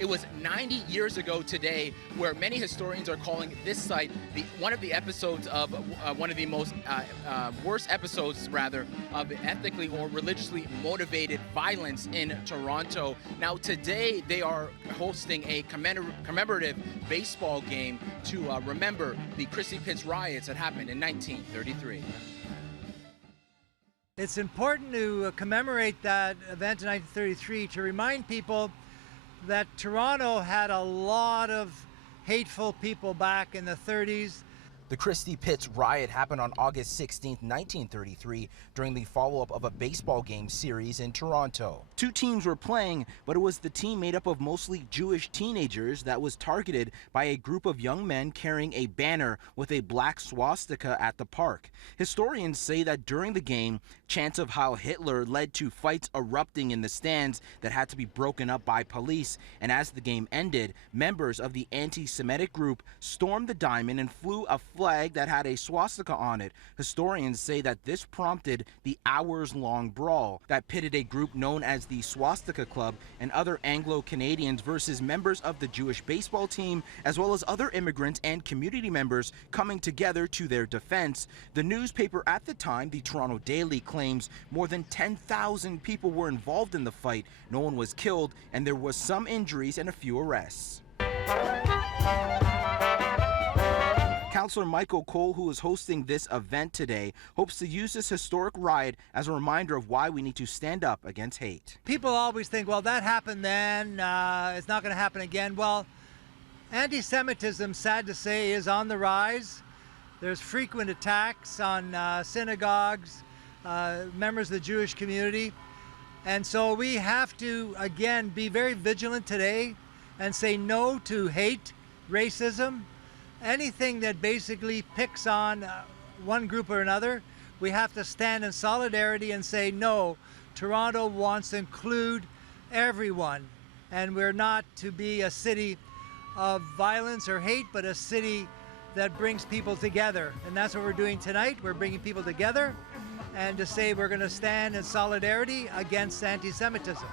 It was 90 years ago today, where many historians are calling this site one of the episodes of one of the most worst episodes, rather, of ethnically or religiously motivated violence in Toronto. Now, today they are hosting a commemorative baseball game to remember the Christie Pits Riots that happened in 1933. It's important to commemorate that event in 1933 to remind people that Toronto had a lot of hateful people back in the 30s. The Christie Pits Riot happened on August 16, 1933, during the follow-up of a baseball game series in Toronto. Two teams were playing, but it was the team made up of mostly Jewish teenagers that was targeted by a group of young men carrying a banner with a black swastika at the park. Historians say that during the game, chants of Heil Hitler led to fights erupting in the stands that had to be broken up by police, and as the game ended, members of the anti-Semitic group stormed the diamond and flew a flag that had a swastika on it. Historians say that this prompted the hours-long brawl that pitted a group known as the Swastika Club and other Anglo-Canadians versus members of the Jewish baseball team, as well as other immigrants and community members coming together to their defense. The newspaper at the time, the Toronto Daily, claims more than 10,000 people were involved in the fight. No one was killed, and there was some injuries and a few arrests. Councillor Michael Cole, who is hosting this event today, hopes to use this historic riot as a reminder of why we need to stand up against hate. People always think, well, that happened then, it's not going to happen again. Well, anti-Semitism, sad to say, is on the rise. There's frequent attacks on synagogues, members of the Jewish community. And so we have to, again, be very vigilant today and say no to hate, racism, anything that basically picks on one group or another. We have to stand in solidarity and say, no, Toronto wants to include everyone. And we're not to be a city of violence or hate, but a city that brings people together. And that's what we're doing tonight. We're bringing people together and to say we're going to stand in solidarity against anti-Semitism.